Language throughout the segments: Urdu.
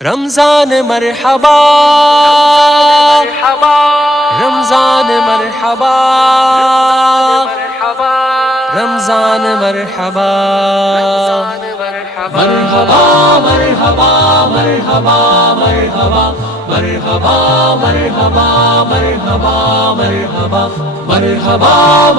رمضان مرحبا رمضان مرحبا رمضان مرحبا مرحبا مرحبا مرحبا مرحبا مرحبا مرحبا مرحبا مرحبا مرحبا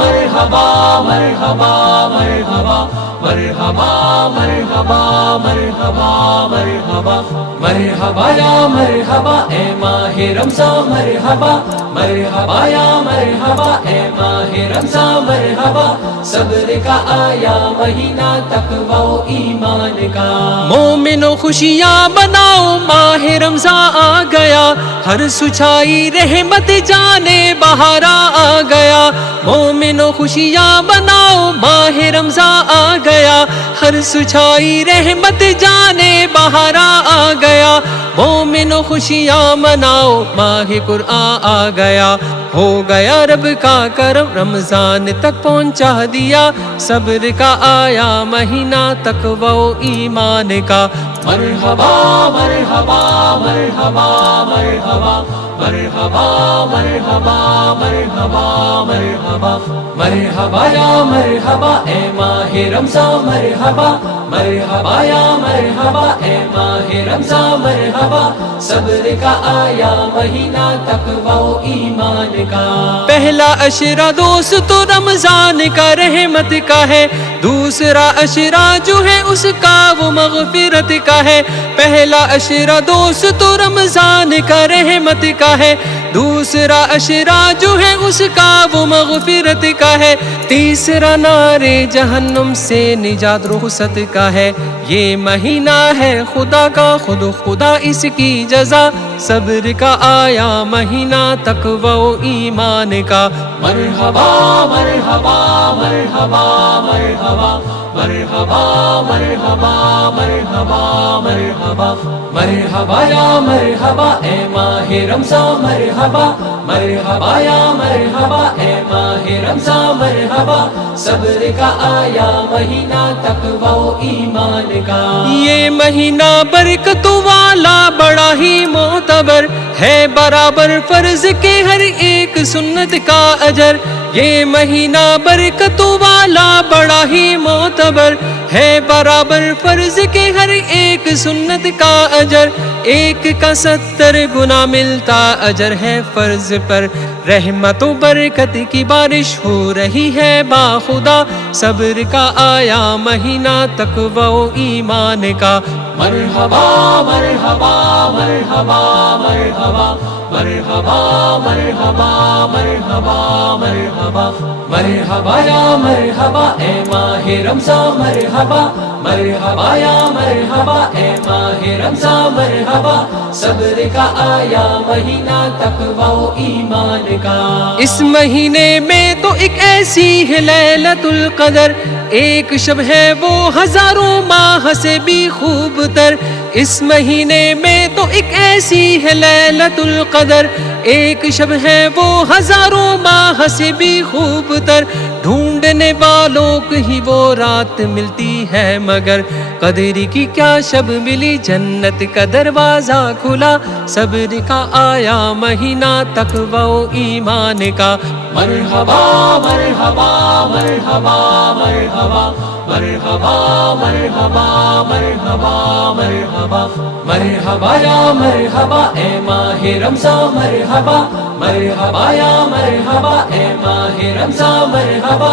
مرحبا مرحبا مرحبا مرحبا مرحبا مرحبا مرحبا مرحبا یا مرحبا اے ماہ رمضان مرحبا مرحبا یا مرحبا اے ماہ رمضان مرحبا صبر کا آیا مہینہ تقوی و ایمان کا مومنو خوشیاں مناؤ ماہ رمضان آ گیا ہر سچائی رحمت جانے بہارا آ گیا مومنو خوشیاں مناؤ ماہ رمضان آ گیا ہر سچائی رحمت جانے بہارا آ گیا مومنو خوشیاں مناؤ ماہ قرآن آ گیا ہو گیا رب کا کرم رمضان تک پہنچا دیا صبر کا آیا مہینہ تقوی و ایمان کا مرحبا مرحبا مرحبا مرحبا مرحبا مرحبا مرحبا مرحبا مرحبا یا مرحبا اے ماہ رمضان مرحبا مرحبا یا مرحبا اے ماہ رمضان مرحبا صبر کا آیا مہینہ تقوی و ایمان کا پہلا عشرہ دوست تو رمضان کا رحمت کا ہے دوسرا عشرہ جو ہے اس کا وہ مغفرت کا ہے پہلا عشرہ دوست تو رمضان کا رحمت کا ہے دوسرا عشرہ جو ہے اس کا وہ مغفرت کا ہے تیسرا نارے جہنم سے نجات رخصت کا ہے یہ مہینہ ہے خدا کا خود خدا اس کی جزا صبر کا آیا مہینہ تقوی و ایمان کا مرحبا مرحبا مرحبا مرحبا مرحبا مرحبا مرحبا مرحبا مرحبا یا مرحبا اے ماہ رمضان مرحبا مرحبا یا مرحبا اے ماہ رمضان مرحبا صبر کا آیا مہینہ تقوی و ایمان کا یہ مہینہ برکتوں والا بڑا ہی معتبر ہے برابر فرض کے ہر ایک سنت کا اجر یہ مہینہ برکتوں والا بڑا ہی معتبر ہے برابر فرض کے ہر ایک سنت کا اجر ایک کا 70 گنا ملتا اجر ہے فرض پر رحمت و برکت کی بارش ہو رہی ہے باخدا صبر کا آیا مہینہ تقوی و ایمان کا مرحبا مرحبا مرحبا مرحبا مرحبا مرحبا مرحبا مرحبا مرحبا یا مرحبا اے ماہ رمضان مرحبا مرحبا یا مرحبا اے ماہ رمضان مرحبا صبر کا آیا مہینہ تقوی و ایمان کا اس مہینے میں تو ایک ایسی ہے لیلۃ القدر ایک شب ہے وہ ہزاروں ماہ سے بھی خوب تر اس مہینے میں تو ایک ایسی ہے لیلۃ القدر ایک شب ہے وہ ہزاروں ماہ سے بھی خوب تر ڈھونڈنے والوں کو ہی وہ رات ملتی ہے مگر قدر کی کیا شب ملی جنت کا دروازہ کھلا صبر کا آیا مہینہ تقوی و ایمان کا مرحبا مرحبا مرحبا مرحبا مرحبا مرحبا مرحبا مرحبا مرحبا یا مرحبا اے ماہ رمضان مرحبا مرحبا یا مرحبا اے ماہ رمضان مرحبا